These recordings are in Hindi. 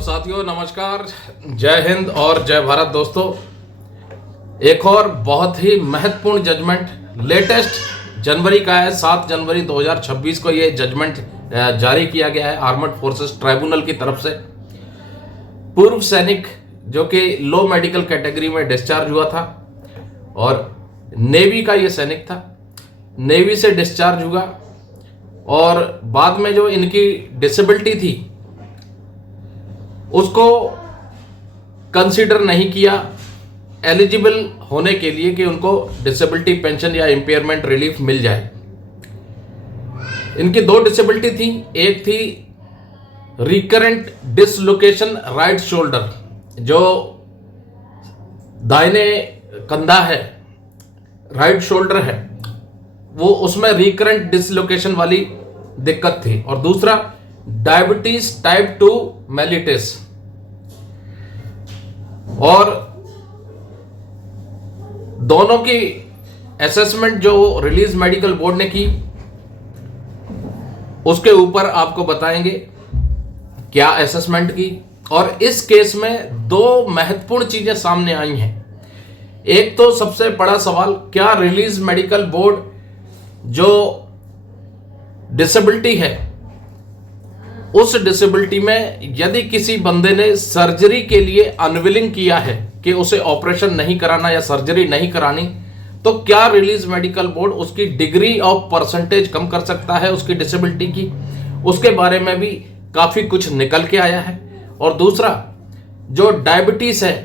तो साथियों नमस्कार, जय हिंद और जय भारत। दोस्तों, एक और बहुत ही महत्वपूर्ण जजमेंट लेटेस्ट जनवरी का है। 7 जनवरी 2026 को ये जजमेंट जारी किया गया है आर्मड फोर्सेस ट्राइब्यूनल की तरफ से। पूर्व सैनिक जो कि लो मेडिकल कैटेगरी में डिस्चार्ज हुआ था और नेवी का ये सैनिक था, नेवी से डिस्चार्ज हुआ और बाद में जो इनकी डिसेबिलिटी थी उसको कंसीडर नहीं किया एलिजिबल होने के लिए कि उनको डिसेबिलिटी पेंशन या इम्पेयरमेंट रिलीफ मिल जाए। इनकी 2 डिसेबिलिटी थी। एक थी रिकरेंट डिसलोकेशन राइट शोल्डर, जो दाहिने कंधा है, राइट शोल्डर है, वो उसमें रिकरेंट डिसलोकेशन वाली दिक्कत थी। और दूसरा डायबिटीज टाइप 2 मेलिटस। और दोनों की असेसमेंट जो रिलीज मेडिकल बोर्ड ने की उसके ऊपर आपको बताएंगे क्या असेसमेंट की। और इस केस में 2 महत्वपूर्ण चीजें सामने आई हैं। एक तो सबसे बड़ा सवाल, क्या रिलीज मेडिकल बोर्ड जो डिसेबिलिटी है उस डिसेबिलिटी में यदि किसी बंदे ने सर्जरी के लिए अनविलिंग किया है कि उसे ऑपरेशन नहीं कराना या सर्जरी नहीं करानी, तो क्या रिलीज मेडिकल बोर्ड उसकी डिग्री ऑफ परसेंटेज कम कर सकता है उसकी डिसेबिलिटी की। उसके बारे में भी काफी कुछ निकल के आया है। और दूसरा जो डायबिटीज है,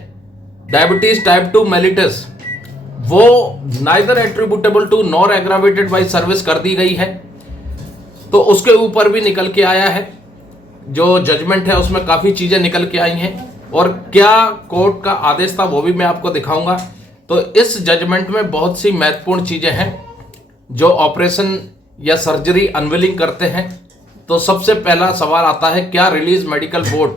डायबिटीज टाइप 2 मेलिटस, वो neither attributable to nor aggravated by service कर दी गई है, तो उसके ऊपर भी निकल के आया है। जो जजमेंट है उसमें काफी चीजें निकल के आई हैं और क्या कोर्ट का आदेश था वो भी मैं आपको दिखाऊंगा। तो इस जजमेंट में बहुत सी महत्वपूर्ण चीजें हैं जो ऑपरेशन या सर्जरी अनविलिंग करते हैं। तो सबसे पहला सवाल आता है, क्या रिलीज मेडिकल बोर्ड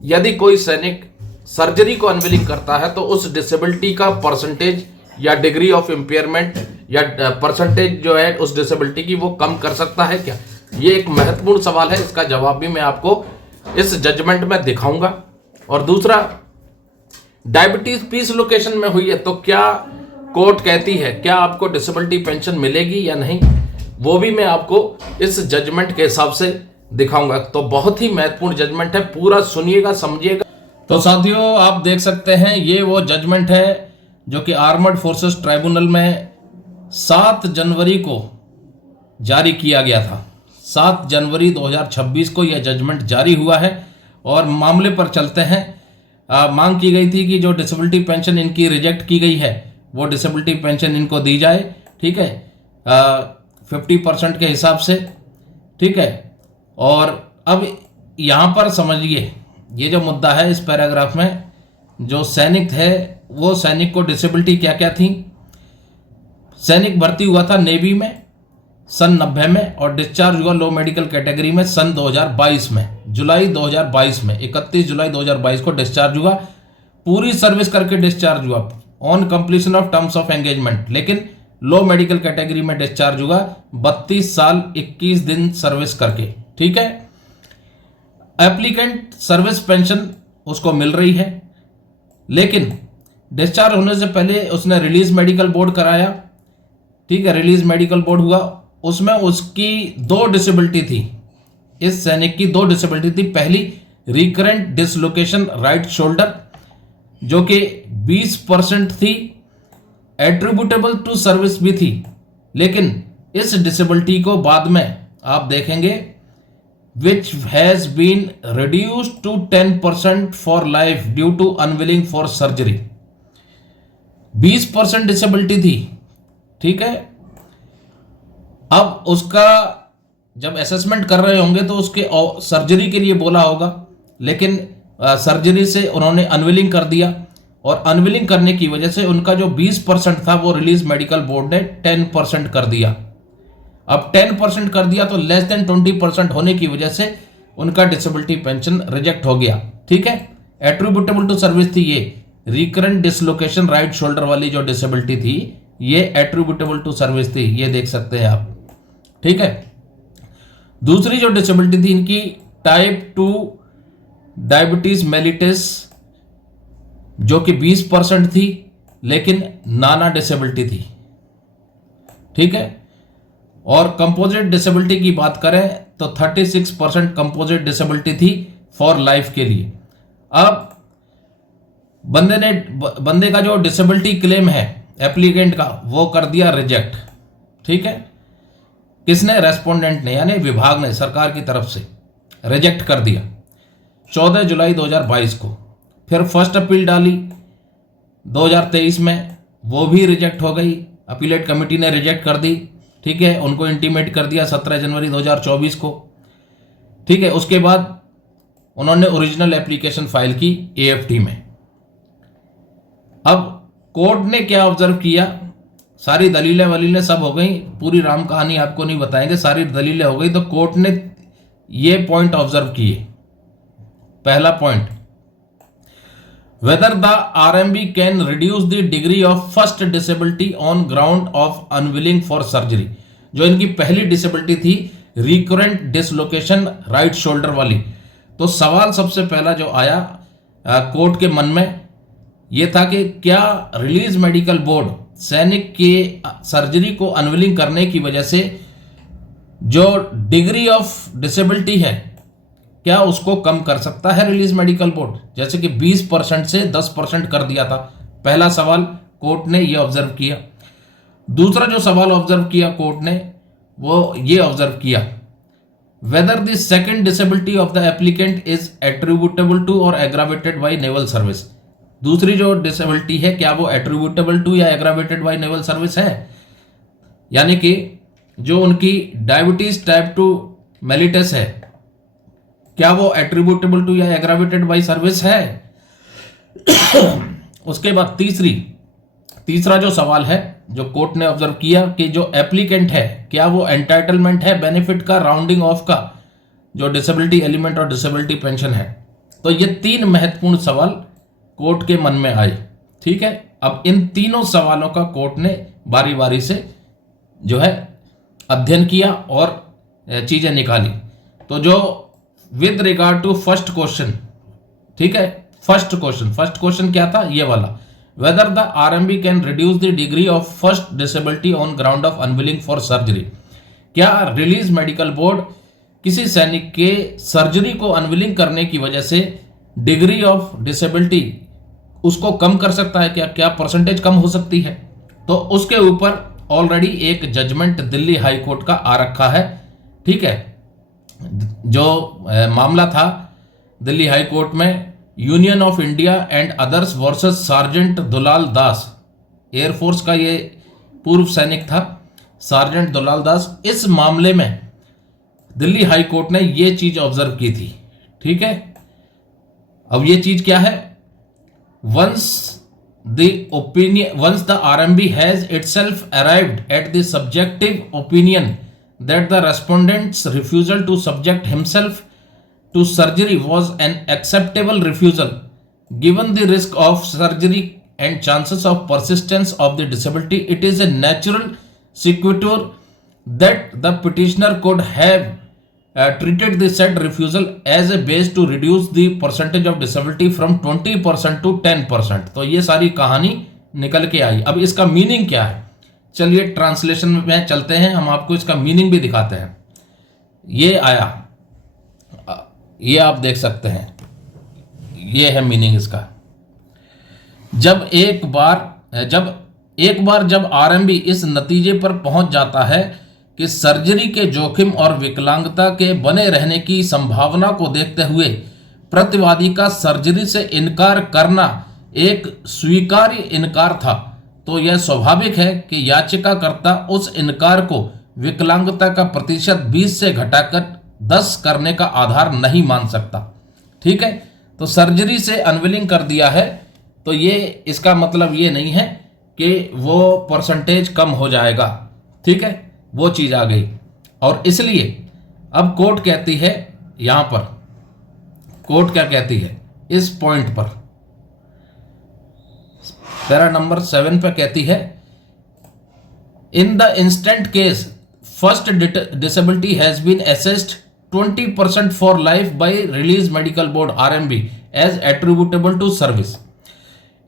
यदि कोई सैनिक सर्जरी को अनविलिंग करता है तो उस डिसेबिलिटी का परसेंटेज या डिग्री ऑफ इम्पेयरमेंट या परसेंटेज जो है उस डिसेबिलिटी की वो कम कर सकता है क्या। ये एक महत्वपूर्ण सवाल है, इसका जवाब भी मैं आपको इस जजमेंट में दिखाऊंगा। और दूसरा, डायबिटीज पीस लोकेशन में हुई है तो क्या कोर्ट कहती है क्या आपको डिसेबिलिटी पेंशन मिलेगी या नहीं, वो भी मैं आपको इस जजमेंट के हिसाब से दिखाऊंगा। तो बहुत ही महत्वपूर्ण जजमेंट है, पूरा सुनिएगा समझिएगा। तो साथियों, आप देख सकते हैं ये वो जजमेंट है जो कि आर्मड फोर्सेस ट्राइब्यूनल में 7 जनवरी को जारी किया गया था। 7 जनवरी 2026 को यह जजमेंट जारी हुआ है और मामले पर चलते हैं। मांग की गई थी कि जो डिसेबिलिटी पेंशन इनकी रिजेक्ट की गई है वो डिसेबिलिटी पेंशन इनको दी जाए, ठीक है, 50% के हिसाब से, ठीक है। और अब यहाँ पर समझिए ये जो मुद्दा है इस पैराग्राफ में, जो सैनिक है वो सैनिक को डिसेबिलिटी क्या क्या थी। सैनिक भर्ती हुआ था नेवी में सन 90 में और डिस्चार्ज हुआ लो मेडिकल कैटेगरी में सन 2022 में, जुलाई 2022 में, 31 जुलाई 2022 को डिस्चार्ज हुआ। पूरी सर्विस करके डिस्चार्ज हुआ on completion of terms of engagement, लेकिन लो मेडिकल कैटेगरी में डिस्चार्ज हुआ 32 साल 21 दिन सर्विस करके, ठीक है। एप्लीकेंट सर्विस पेंशन उसको मिल रही है, लेकिन डिस्चार्ज होने से पहले उसने रिलीज मेडिकल बोर्ड कराया, ठीक है, रिलीज मेडिकल बोर्ड हुआ, उसमें उसकी 2 डिसेबिलिटी थी। इस सैनिक की 2 डिसेबिलिटी थी। पहली रिकरेंट डिसलोकेशन राइट शोल्डर जो कि 20% थी, एट्रीब्यूटेबल टू सर्विस भी थी, लेकिन इस डिसेबिलिटी को बाद में आप देखेंगे which has been reduced to 10% for life due to unwilling for surgery. 20% disability थी, ठीक है। अब उसका जब असेसमेंट कर रहे होंगे तो उसके सर्जरी के लिए बोला होगा, लेकिन सर्जरी से उन्होंने अनविलिंग कर दिया और अनविलिंग करने की वजह से उनका जो 20% था वो रिलीज मेडिकल बोर्ड ने 10% कर दिया। अब 10% कर दिया तो लेस देन 20% होने की वजह से उनका डिसेबिलिटी पेंशन रिजेक्ट हो गया, ठीक है। एट्रीब्यूटेबल टू सर्विस थी ये, रिकरेंट डिसलोकेशन राइट शोल्डर वाली जो डिसेबिलिटी थी ये एट्रीब्यूटेबल टू सर्विस थी, ये देख सकते हैं आप, ठीक है। दूसरी जो डिसेबिलिटी थी इनकी टाइप 2 डायबिटीज मेलिटस जो कि 20% थी, लेकिन नाना डिसेबिलिटी थी। ठीक है, और कंपोजिट डिसेबिलिटी की बात करें तो 36% कंपोजिट डिसेबिलिटी थी फॉर लाइफ के लिए। अब बंदे का जो डिसेबिलिटी क्लेम है एप्लीकेंट का, वो कर दिया रिजेक्ट। ठीक है, किसने? रेस्पोंडेंट ने, यानी विभाग ने, सरकार की तरफ से रिजेक्ट कर दिया 14 जुलाई 2022 को। फिर फर्स्ट अपील डाली 2023 में, वो भी रिजेक्ट हो गई, अपीलेट कमेटी ने रिजेक्ट कर दी। ठीक है, उनको इंटीमेट कर दिया 17 जनवरी 2024 को। ठीक है, उसके बाद उन्होंने ओरिजिनल एप्लीकेशन फाइल की एएफटी में। अब कोर्ट ने क्या ऑब्जर्व किया, सारी दलीलें वलीलें सब हो गई, पूरी राम कहानी आपको नहीं बताएंगे, सारी दलीलें हो गई। तो कोर्ट ने ये पॉइंट ऑब्जर्व किए। पहला point, weather the RMB can reduce the degree of first disability on ground of unwilling for surgery. जो इनकी पहली डिसेबिलिटी थी रिकरेंट डिसलोकेशन राइट शोल्डर वाली, तो सवाल सबसे पहला जो आया कोर्ट के मन में ये था कि क्या रिलीज मेडिकल बोर्ड सैनिक के सर्जरी को अनविलिंग करने की वजह से जो डिग्री ऑफ डिसेबिलिटी है, क्या उसको कम कर सकता है रिलीज मेडिकल बोर्ड, जैसे कि 20% से 10% कर दिया था। पहला सवाल कोर्ट ने ये ऑब्जर्व किया। दूसरा जो सवाल ऑब्जर्व किया कोर्ट ने, वो ये ऑब्जर्व किया, whether the second disability of the applicant is attributable to और एग्रावेटेड बाय नेवल सर्विस। दूसरी जो डिसेबिलिटी है, क्या वो एट्रीब्यूटेबल टू या एग्रावेटेड बाय नेवल सर्विस है, यानी कि जो उनकी डायबिटीज टाइप 2 मेलिटस है, क्या वो एट्रीब्यूटेबल टू या एग्रावेटेड बाय सर्विस है। उसके बाद तीसरा जो सवाल है जो कोर्ट ने ऑब्जर्व किया कि जो एप्लीकेंट है, क्या वो एंटाइटलमेंट है बेनिफिट का, राउंडिंग ऑफ का, जो डिसेबिलिटी एलिमेंट और डिसेबिलिटी पेंशन है। तो ये 3 महत्वपूर्ण सवाल कोर्ट के मन में आए। ठीक है, अब इन तीनों सवालों का कोर्ट ने बारी बारी से जो है अध्ययन किया और चीजें निकाली। तो जो with regard to first question, ठीक है, फर्स्ट क्वेश्चन क्या था, ये वाला, whether the RMB can reduce the degree of first disability on ground of unwilling for surgery. क्या रिलीज मेडिकल बोर्ड किसी सैनिक के सर्जरी को अनविलिंग करने की वजह से डिग्री ऑफ डिसेबिलिटी उसको कम कर सकता है, क्या परसेंटेज कम हो सकती है। तो उसके ऊपर ऑलरेडी एक जजमेंट दिल्ली हाई कोर्ट का आ रखा है। ठीक है, जो मामला था दिल्ली हाई कोर्ट में, union of India and others versus sergeant Dulal Das, air force का ये पूर्व सैनिक था सार्जेंट दुलाल दास। इस मामले में दिल्ली हाई कोर्ट ने ये चीज ऑब्जर्व की थी। ठीक है, अब ये चीज क्या है, once the RMB has itself arrived at the subjective opinion that the respondent's refusal to subject himself to surgery was an acceptable refusal given the risk of surgery and chances of persistence of the disability, it is a natural sequitur that the petitioner could have treated the said refusal as a base to reduce the percentage of disability from 20% to 10%। तो ये सारी कहानी निकल के आई। अब इसका मीनिंग क्या है, चलिए ट्रांसलेशन में चलते हैं, हम आपको इसका मीनिंग भी दिखाते हैं। ये आया, ये आप देख सकते हैं, ये है मीनिंग इसका। जब एक बार जब आरएमबी इस नतीजे पर पहुंच जाता है कि सर्जरी के जोखिम और विकलांगता के बने रहने की संभावना को देखते हुए प्रतिवादी का सर्जरी से इनकार करना एक स्वीकार्य इनकार था, तो यह स्वाभाविक है कि याचिकाकर्ता उस इनकार को विकलांगता का प्रतिशत 20 से घटाकर 10 करने का आधार नहीं मान सकता। ठीक है, तो सर्जरी से अनविलिंग कर दिया है, तो ये इसका मतलब ये नहीं है कि वो परसेंटेज कम हो जाएगा। ठीक है, वो चीज आ गई। और इसलिए अब कोर्ट कहती है, यहां पर कोर्ट क्या कहती है इस पॉइंट पर, पैरा नंबर 7 पे कहती है, in the instant case first disability has been assessed 20% for life by Release Medical Board RMB as attributable to service.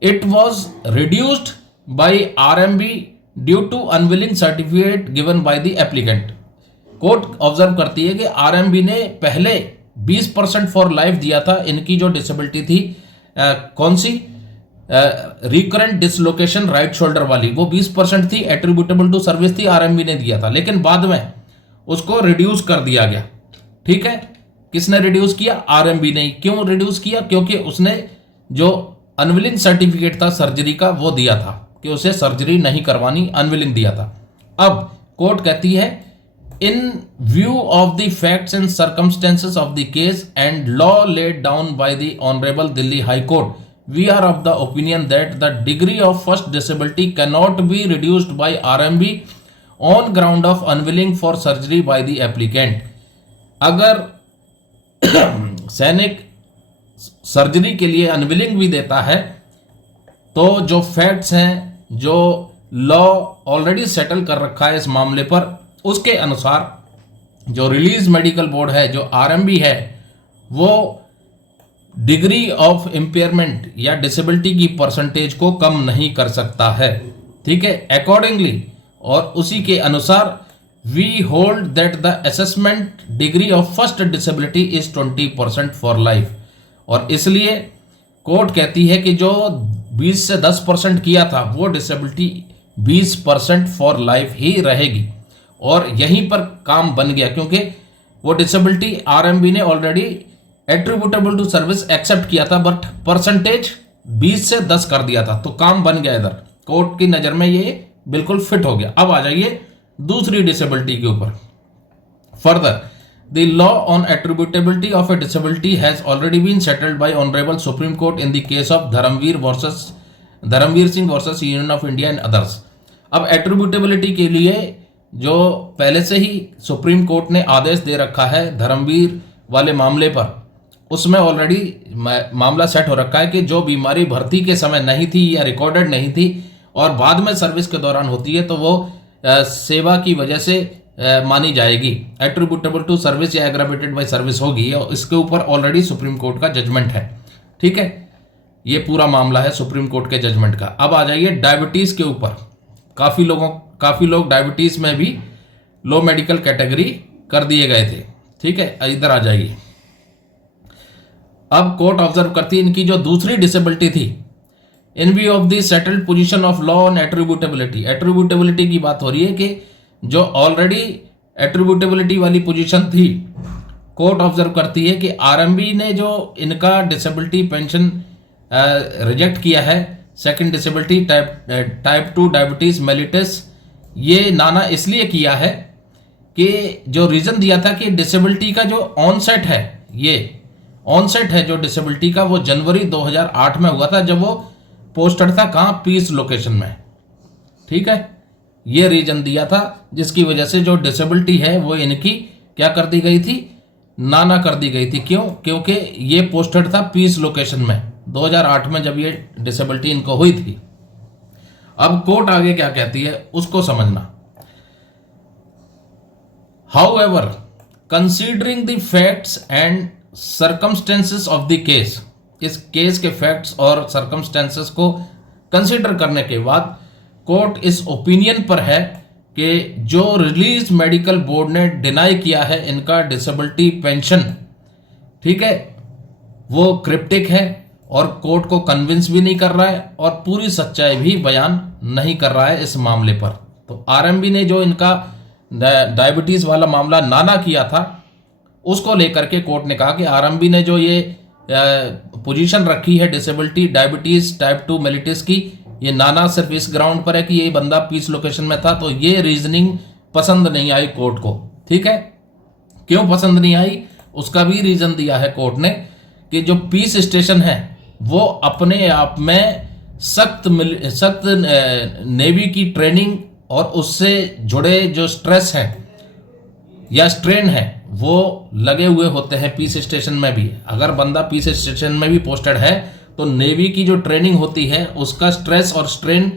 It was reduced by RMB due to unwilling certificate given by the applicant. Court observe करती है कि RMB ने पहले 20% फॉर लाइफ दिया था, इनकी जो डिसेबिलिटी थी कौन सी, रिकरेंट डिसलोकेशन राइट शोल्डर वाली, वो 20% थी, एट्रीब्यूटेबल टू सर्विस थी, RMB ने दिया था, लेकिन बाद में उसको रिड्यूस कर दिया गया। ठीक है, किसने रिड्यूस किया? RMB ने। क्यों रिड्यूस किया? क्योंकि उसने जो अनविलिंग सर्टिफिकेट था सर्जरी का वो दिया था कि उसे सर्जरी नहीं करवानी, अनविलिंग दिया था। अब कोर्ट कहती है इन view of the facts and circumstances of the case and law laid down by the honourable Delhi high court, we are of the opinion that the degree of first disability cannot be reduced by RMB on ground of unwilling for surgery by the applicant. अगर सैनिक सर्जरी के लिए अनविलिंग भी देता है तो जो फैक्ट्स हैं, जो लॉ ऑलरेडी सेटल कर रखा है इस मामले पर, उसके अनुसार जो रिलीज मेडिकल बोर्ड है, जो RMB है, वो डिग्री ऑफ इम्पेयरमेंट या डिसेबिलिटी की परसेंटेज को कम नहीं कर सकता है। ठीक है, अकॉर्डिंगली और उसी के अनुसार we hold that the assessment degree of first disability is 20% for life. और इसलिए कोर्ट कहती है कि जो 20 से 10% किया था वो डिसेबिलिटी 20% फॉर लाइफ ही रहेगी। और यहीं पर काम बन गया, क्योंकि वो डिसेबिलिटी RMB ने already attributable to service accept किया था, बट परसेंटेज 20 से 10 कर दिया था, तो काम बन गया। इधर कोर्ट की नजर में ये बिल्कुल फिट हो गया। अब आ जाइए दूसरी डिसेबिलिटी के ऊपर। Further the law on attributability of a disability has already been settled by honourable Supreme Court in the case of Dharmvir Singh versus Union of India and others. अब एट्रीब्यूटेबिलिटी के लिए जो पहले से ही सुप्रीम कोर्ट ने आदेश दे रखा है धर्मवीर वाले मामले पर, उसमें ऑलरेडी मामला सेट हो रखा है कि जो बीमारी भर्ती के समय नहीं थी या रिकॉर्डेड नहीं थी और बाद में सर्विस के दौरान होती है तो वो सेवा की वजह से मानी जाएगी, एट्रीब्यूटेबल टू सर्विस या एग्रावेटेड बाय सर्विस होगी। और इसके ऊपर ऑलरेडी सुप्रीम कोर्ट का जजमेंट है। ठीक है, ये पूरा मामला है सुप्रीम कोर्ट के जजमेंट का। अब आ जाइए डायबिटीज़ के ऊपर। काफ़ी लोग डायबिटीज़ में भी लो मेडिकल कैटेगरी कर दिए गए थे। ठीक है, इधर आ जाइए। अब कोर्ट ऑब्जर्व करती है इनकी जो दूसरी डिसेबिलिटी थी, in view of the settled position of law on attributability. Attributability की बात हो रही है कि जो ऑलरेडी एट्रीब्यूटेबिलिटी वाली पोजीशन थी, कोर्ट ऑब्जर्व करती है कि RMB ने जो इनका डिसेबिलिटी पेंशन रिजेक्ट किया है, second disability type 2 diabetes mellitus, ये नाना इसलिए किया है कि जो रीज़न दिया था कि डिसेबिलिटी का जो ऑनसेट है, ये ऑनसेट है जो डिसेबिलिटी का, वो जनवरी 2008 में हुआ था, जब वो पोस्टेड था कहाँ, पीस लोकेशन में। ठीक है, ये रीजन दिया था जिसकी वजह से जो डिसेबिलिटी है वो इनकी क्या कर दी गई थी, नाना कर दी गई थी। क्यों? क्योंकि ये पोस्टेड था पीस लोकेशन में 2008 में जब ये डिसेबिलिटी इनको हुई थी। अब कोर्ट आगे क्या कहती है उसको समझना। However considering the facts and circumstances of the case, इस केस के फैक्ट्स और सर्कमस्टेंसेस को कंसीडर करने के बाद कोर्ट इस ओपिनियन पर है कि जो रिलीज मेडिकल बोर्ड ने डिनाई किया है इनका डिसेबिलिटी पेंशन, ठीक है, वो क्रिप्टिक है और कोर्ट को कन्विंस भी नहीं कर रहा है और पूरी सच्चाई भी बयान नहीं कर रहा है इस मामले पर। तो RMB ने जो इनका डायबिटीज़ वाला मामला नाना किया था उसको लेकर के कोर्ट ने कहा कि RMB ने जो ये पोजीशन रखी है डिसेबिलिटी डायबिटीज़ टाइप 2 मेलिटिस की, ये नाना सिर्फ इस ग्राउंड पर है कि ये बंदा पीस लोकेशन में था, तो ये रीजनिंग पसंद नहीं आई कोर्ट को। ठीक है, क्यों पसंद नहीं आई उसका भी रीजन दिया है कोर्ट ने कि जो पीस स्टेशन है वो अपने आप में सख्त नेवी की ट्रेनिंग और उससे जुड़े जो स्ट्रेस है या स्ट्रेन है वो लगे हुए होते हैं पीस स्टेशन में भी। अगर बंदा पीस स्टेशन में भी पोस्टेड है तो नेवी की जो ट्रेनिंग होती है उसका स्ट्रेस और स्ट्रेन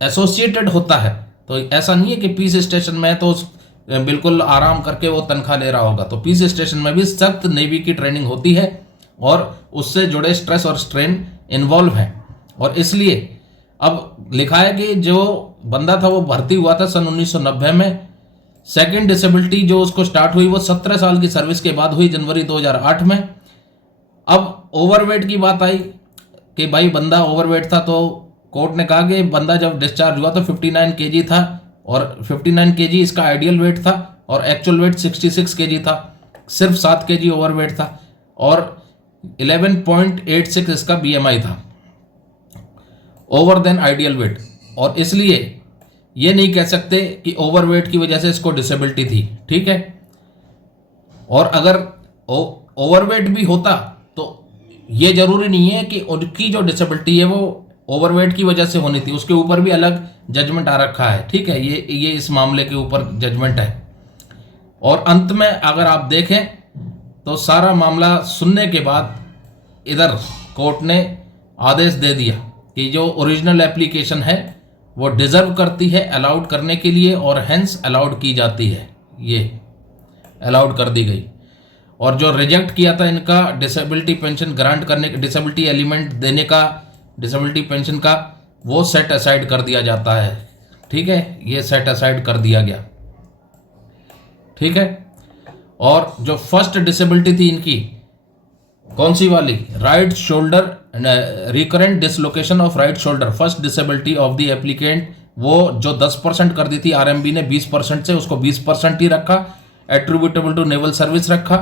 एसोसिएटेड होता है। तो ऐसा नहीं है कि पीस स्टेशन में है तो बिल्कुल आराम करके वो तनख्वाह ले रहा होगा। तो पीस स्टेशन में भी सख्त नेवी की ट्रेनिंग होती है और उससे जुड़े स्ट्रेस और स्ट्रेन इन्वॉल्व है। और इसलिए अब लिखा है कि जो बंदा था वो भर्ती हुआ था सन 1990 में। सेकंड डिसेबिलिटी जो उसको स्टार्ट हुई वो 17 साल की सर्विस के बाद हुई, जनवरी 2008 में। अब ओवरवेट की बात आई कि भाई बंदा ओवरवेट था, तो कोर्ट ने कहा कि बंदा जब डिस्चार्ज हुआ तो 59 केजी था और 59 केजी इसका आइडियल वेट था और एक्चुअल वेट 66 केजी था। सिर्फ 7 केजी ओवरवेट था और 11.86 इसका बीएमआई था, ओवर देन आइडियल वेट। और इसलिए ये नहीं कह सकते कि ओवरवेट की वजह से इसको डिसेबिलिटी थी, ठीक है। और अगर ओवरवेट भी होता तो ये जरूरी नहीं है कि उनकी जो डिसेबिलिटी है वो ओवरवेट की वजह से होनी थी, उसके ऊपर भी अलग जजमेंट आ रखा है, ठीक है। ये इस मामले के ऊपर जजमेंट है। और अंत में अगर आप देखें तो सारा मामला सुनने के बाद इधर कोर्ट ने आदेश दे दिया कि जो ओरिजिनल एप्लीकेशन है वो डिजर्व करती है अलाउड करने के लिए और हेंस अलाउड की जाती है, ये अलाउड कर दी गई। और जो रिजेक्ट किया था इनका डिसेबिलिटी पेंशन ग्रांट करने, डिसेबिलिटी एलिमेंट देने का, डिसेबिलिटी पेंशन का, वो सेट असाइड कर दिया जाता है, ठीक है। ये सेट असाइड कर दिया गया, ठीक है। और जो फर्स्ट डिसेबिलिटी थी इनकी, कौन सी वाली, right shoulder recurrent dislocation of right shoulder, first disability of the applicant, वो जो 10% कर दी थी आरएमबी ने 20% से, उसको 20% ही रखा, एट्रीब्यूटेबल टू नेवल सर्विस रखा।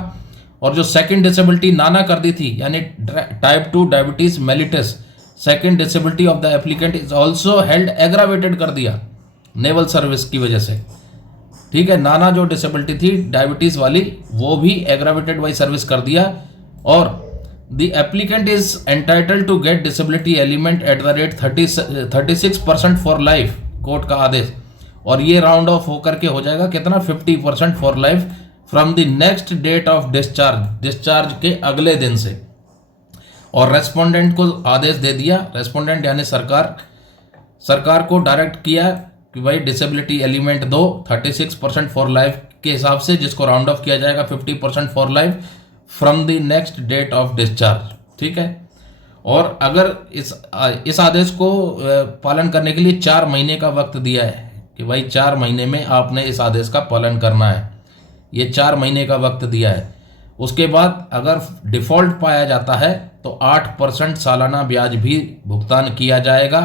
और जो सेकंड डिसेबिलिटी नाना कर दी थी, यानी type 2 diabetes mellitus, second disability of the applicant is also held aggravated कर दिया नेवल सर्विस की वजह से, ठीक है। नाना जो डिसेबिलिटी थी डायबिटीज वाली वो भी एग्रावेटेड बाई सर्विस कर दिया। और the applicant is entitled to get disability element at the rate 36% for life, court का आदेश। और ये राउंड ऑफ होकर के हो जाएगा कितना, 50% for life from the next date of discharge, discharge के अगले दिन से। और रेस्पोंडेंट को आदेश दे दिया, रेस्पोंडेंट यानी सरकार को डायरेक्ट किया कि भाई डिसेबिलिटी एलिमेंट दो 36% फॉर लाइफ के हिसाब से, जिसको राउंड ऑफ किया जाएगा 50% for life from the next date of discharge, ठीक है। और अगर इस आदेश को पालन करने के लिए 4 महीने का वक्त दिया है कि भाई 4 महीने में आपने इस आदेश का पालन करना है, ये 4 महीने का वक्त दिया है। उसके बाद अगर डिफॉल्ट पाया जाता है तो 8% सालाना ब्याज भी भुगतान किया जाएगा।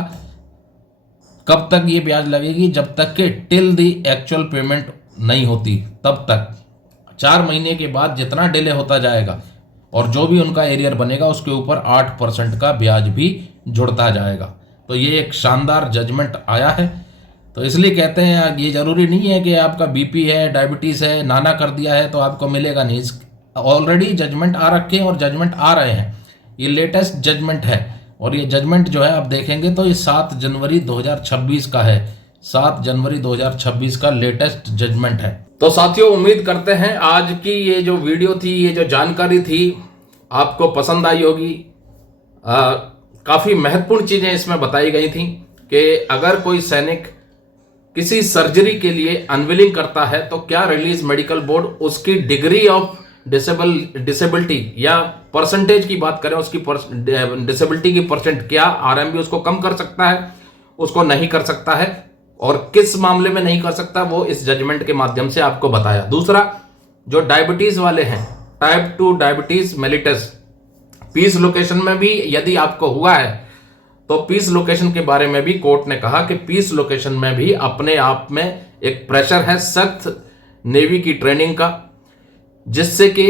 कब तक ये ब्याज लगेगी, जब तक कि टिल दी एक्चुअल पेमेंट नहीं होती तब तक। 4 महीने के बाद जितना डिले होता जाएगा और जो भी उनका एरियर बनेगा उसके ऊपर 8% का ब्याज भी जुड़ता जाएगा। तो ये एक शानदार जजमेंट आया है। तो इसलिए कहते हैं ये जरूरी नहीं है कि आपका बीपी है, डायबिटीज़ है, नाना कर दिया है तो आपको मिलेगा नहीं। ऑलरेडी जजमेंट आ रखे हैं और जजमेंट आ रहे हैं, ये लेटेस्ट जजमेंट है। और ये जजमेंट जो है आप देखेंगे तो ये 7 जनवरी 2026 का है, 7 जनवरी 2026 का लेटेस्ट जजमेंट है। तो साथियों, उम्मीद करते हैं आज की ये जो वीडियो थी, ये जो जानकारी थी, आपको पसंद आई होगी। काफ़ी महत्वपूर्ण चीज़ें इसमें बताई गई थी कि अगर कोई सैनिक किसी सर्जरी के लिए अनविलिंग करता है तो क्या रिलीज मेडिकल बोर्ड उसकी डिग्री ऑफ डिसेबिलिटी या परसेंटेज की बात करें, उसकी डिसेबिलिटी की परसेंट, क्या आरएमबी उसको कम कर सकता है, उसको नहीं कर सकता है, और किस मामले में नहीं कर सकता, वो इस जजमेंट के माध्यम से आपको बताया। दूसरा, जो डायबिटीज वाले हैं, type 2 diabetes mellitus, peace location में भी यदि आपको हुआ है तो पीस लोकेशन के बारे में भी कोर्ट ने कहा कि पीस लोकेशन में भी अपने आप में एक प्रेशर है सख्त नेवी की ट्रेनिंग का, जिससे कि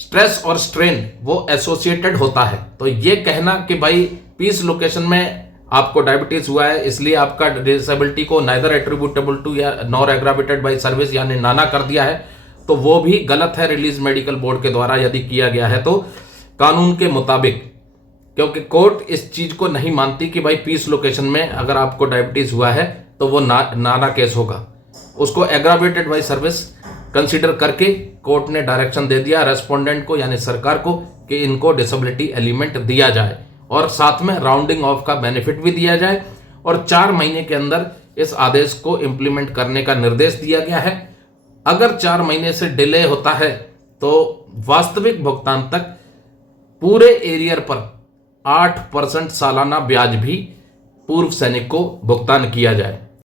स्ट्रेस और स्ट्रेन वो एसोसिएटेड होता है। तो ये कहना कि भाई पीस लोकेशन में आपको डायबिटीज हुआ है इसलिए आपका डिसेबिलिटी को नाइदर एट्रीब्यूटेबल टू या नॉर एग्रावेटेड बाय सर्विस यानी नाना कर दिया है, तो वो भी गलत है रिलीज मेडिकल बोर्ड के द्वारा यदि किया गया है तो कानून के मुताबिक, क्योंकि कोर्ट इस चीज को नहीं मानती कि भाई पीस लोकेशन में अगर आपको डायबिटीज हुआ है तो वो नाना केस होगा। उसको एग्रावेटेड बाय सर्विस कंसीडर करके कोर्ट ने डायरेक्शन दे दिया रेस्पोंडेंट को यानी सरकार को कि इनको डिसेबिलिटी एलिमेंट दिया जाए और साथ में राउंडिंग ऑफ का बेनिफिट भी दिया जाए, और 4 महीने के अंदर इस आदेश को इंप्लीमेंट करने का निर्देश दिया गया है। अगर 4 महीने से डिले होता है तो वास्तविक भुगतान तक पूरे एरियर पर 8% सालाना ब्याज भी पूर्व सैनिक को भुगतान किया जाए।